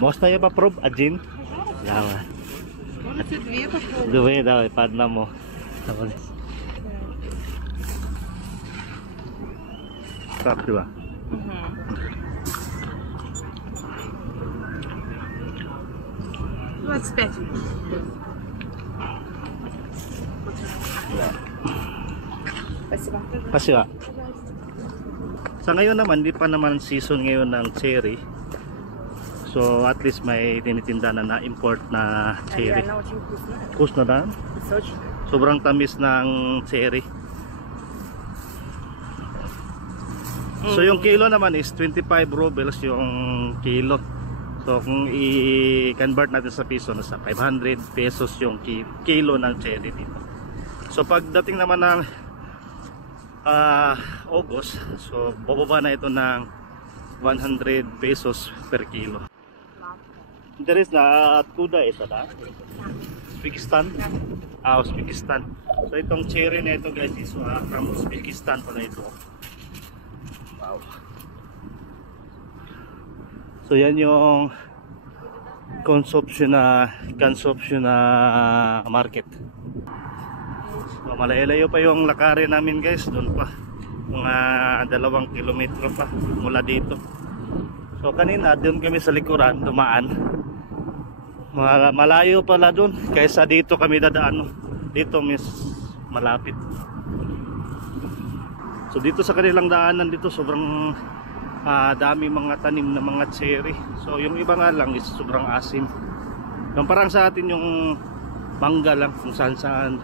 Можна я попробую? Один? Давай. Две, давай, по одному. Давай. Так, два. 25. Спасибо. Spasiba. Sa ngayon naman, di pa naman season ngayon ng cherry. So at least may tinitinda na import na cherry. Она очень вкусная. Вкусно, да? Очень. Sobrang tamis ng cherry. So yung kilo naman is 25 rubles yung kilo. So kung i-convert natin sa piso, nasa 500 pesos yung kilo ng cherry dito. So pagdating naman ng August, so bababa na ito ng 100 pesos per kilo. There is na kuda ito na Uzbekistan. Uzbekistan. So itong cherry na ito guys is from Uzbekistan pala ito. Wow. So yan yung consumption na market. So malayo pa yung lakarin namin guys, doon pa mga 2 kilometro pa mula dito. So kanina doon kami sa likuran dumaan, malayo pala doon kaysa dito kami dadaan. Dito mas malapit. So dito sa kanilang daanan dito sobrang dami mga tanim na mga cherry. So yung iba nga lang is sobrang asim. Yung parang sa atin yung mangga lang kung saan saan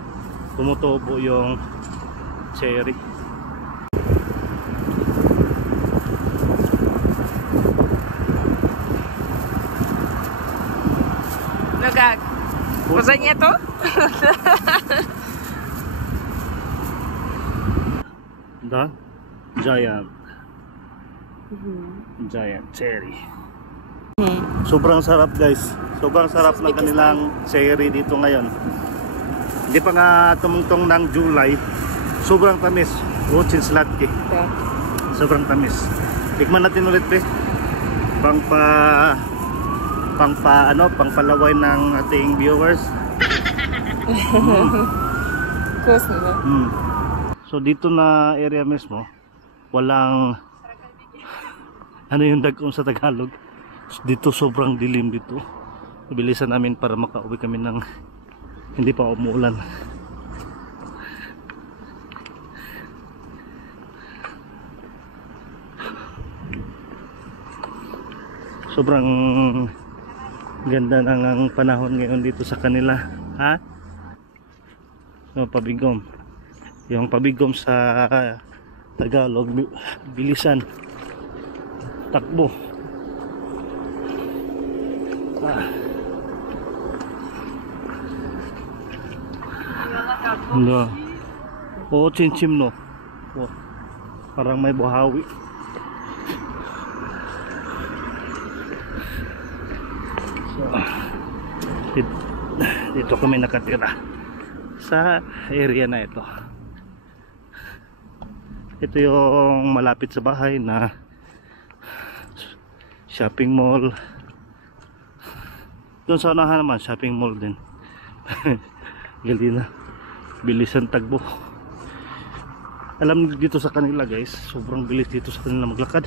tumutubo yung cherry. Ну как? Уже нету? The giant cherry. Sobrang sarap guys. Sobrang sarap ng kanilang cherry dito ngayon. Hindi pa nga tumungtong ng July. Sobrang tamis. Очень сладкий. Sobrang tamis. Tikman natin ulit pangpalaway ng ating viewers. Вкусно, да? So dito na area mismo walang ano yung dagkong sa Tagalog. Dito sobrang dilim dito. Bilisan namin para makauwi kami ng hindi pa umuulan. Sobrang ganda ng panahon ngayon dito sa kanila, ha? No, pabigom. Yung pabigom sa Tagalog, bilisan, takbo. No. Oo, chinchim no. Oh, parang may buhawi. So, dito kami nakatira sa area na ito. Ito yung malapit sa bahay na shopping mall. Doon sa unahan naman shopping mall din. Gali na, bilisan tagbo. Alam dito sa kanila guys, sobrang bilis dito sa kanila maglakad.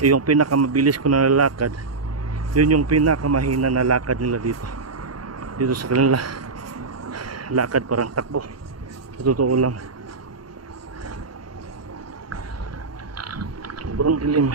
Ito yung pinakamabilis ko na lalakad. Yun yung pinakamahina na lakad nila dito. Dito sa kanila lakad parang takbo. Sa totoo lang sobrang dilim.